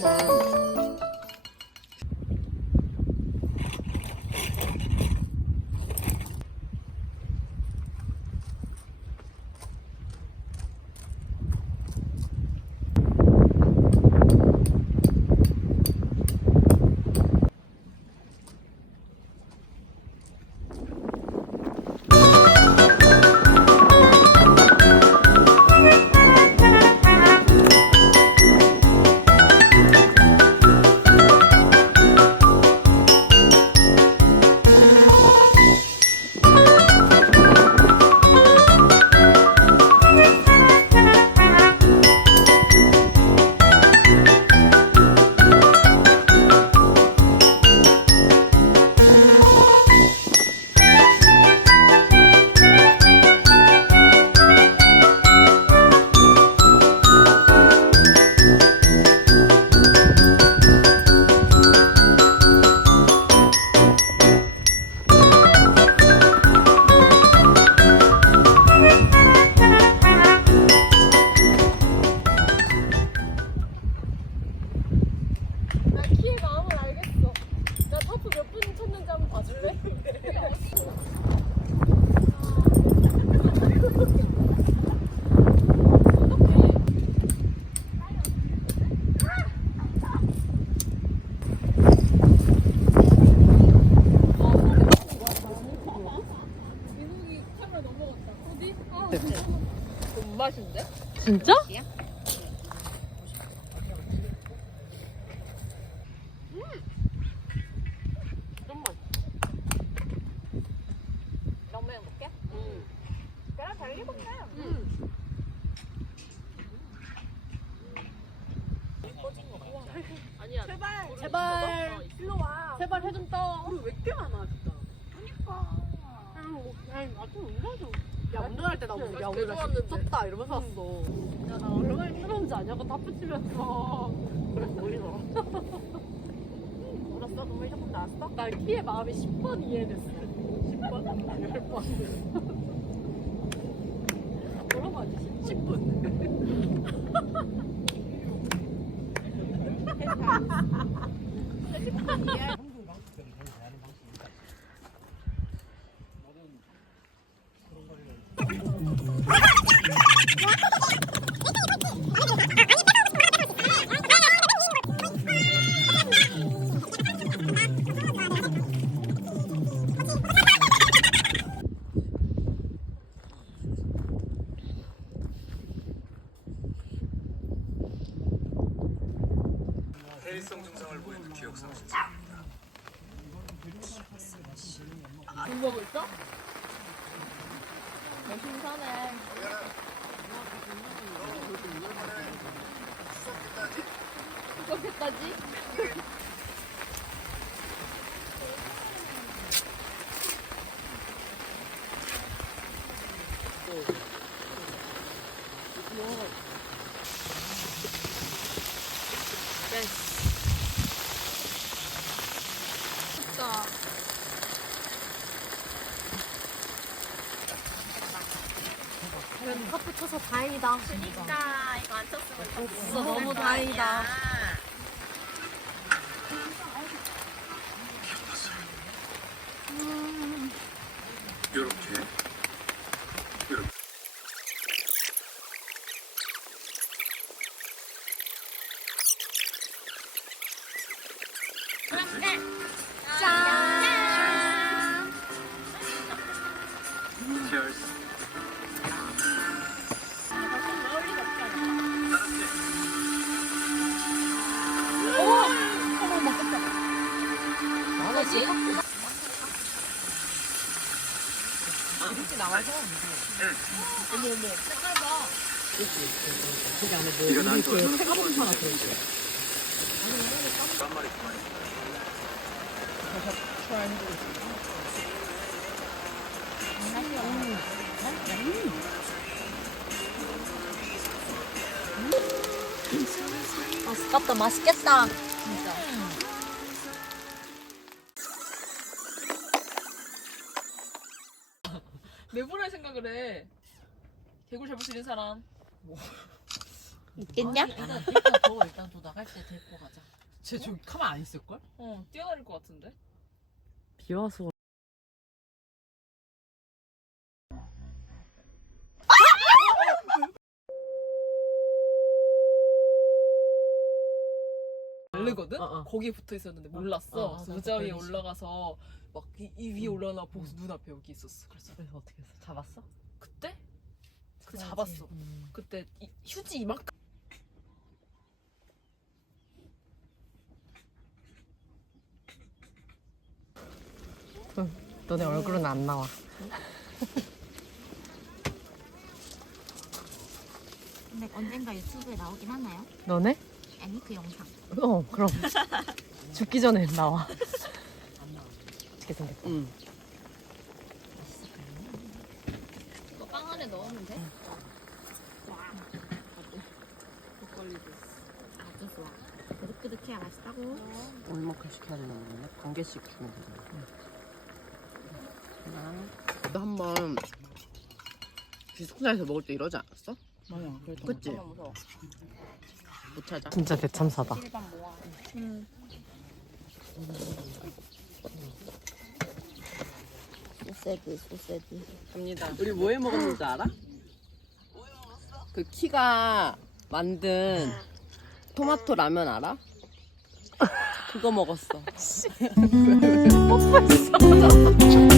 잠깐만. 맛인데? 진짜? 좀 맛있어. 양면 먹게? 계란 잘 익었네. 아니야. 제발. 일로 와. 제발 해 좀 떠. 우리 왜 이렇게 많아 진짜. 그니까. 아니 아침 운동 좀. 야 운동할 때 나 오늘 야 오늘 나 미쳤다 이러면서 왔어. 야 나 얼마나 힘들었는지 아냐고 다 붙이면서. 그래 멀리서. 알았어? 너무 일찍 나왔어? 나 키의 마음이 10번 이해됐어. 10번? 10번. 뭐라고 하지? 10분. 해일성 증상을 보이는 기억상 증 돈 먹고 있어? 열심히 사네. 이렇게까지? 그래도 카프 쳐서 다행이다. 그니까 이거 안 쳤으면 진짜 너무 다행이다. 이렇게 이렇게 짠! Cheers. 뭐지? 이거 나한테 얼마나 좋아하는지 한 마리 두 마리. 맛있겠다, 맛있겠다. 진짜. 내보낼 생각을 해. 개굴 잡을 수 있는 사람. 있겠냐? 일단 더 일단 너 나갈 때 데리고 가자. 쟤 저기 가만 안 있을걸? 뛰어다닐 것 같은데? 비 와서 다르거든? 어. 거기에 붙어 있었는데 몰랐어. 그래서 나 의자 위에 그거 올라가서 막 이 위에 올라가 보고서 눈앞에 여기 있었어. 그래서 어떻게 했어? 잡았어? 그때? 그때 잡아야지. 잡았어. 그때 휴지 이만큼. 너네 얼굴은 안 나와. 근데 언젠가 유튜브에 나오긴 하나요? 너네? 아니 그 영상. 그럼 죽기 전에 나와. 어떻게 생겼다. 이거 빵 안에 넣으면 돼? 아주 좋아. 그득그득해야 맛있다고. 얼마큼 시켜야 되는 거냐? 반 개씩 주면 되잖아. 너 한번 디스코장에서 먹을 때 이러지 않았어? 맞아. 그치? 무서워. 못 찾아. 진짜 대참사다. 일반 모아. 소세지. 갑니다. 우리 뭐 해 먹었는지 알아? 그 키가 만든 토마토 라면 알아? 그거 먹었어. 뽀뽀했어.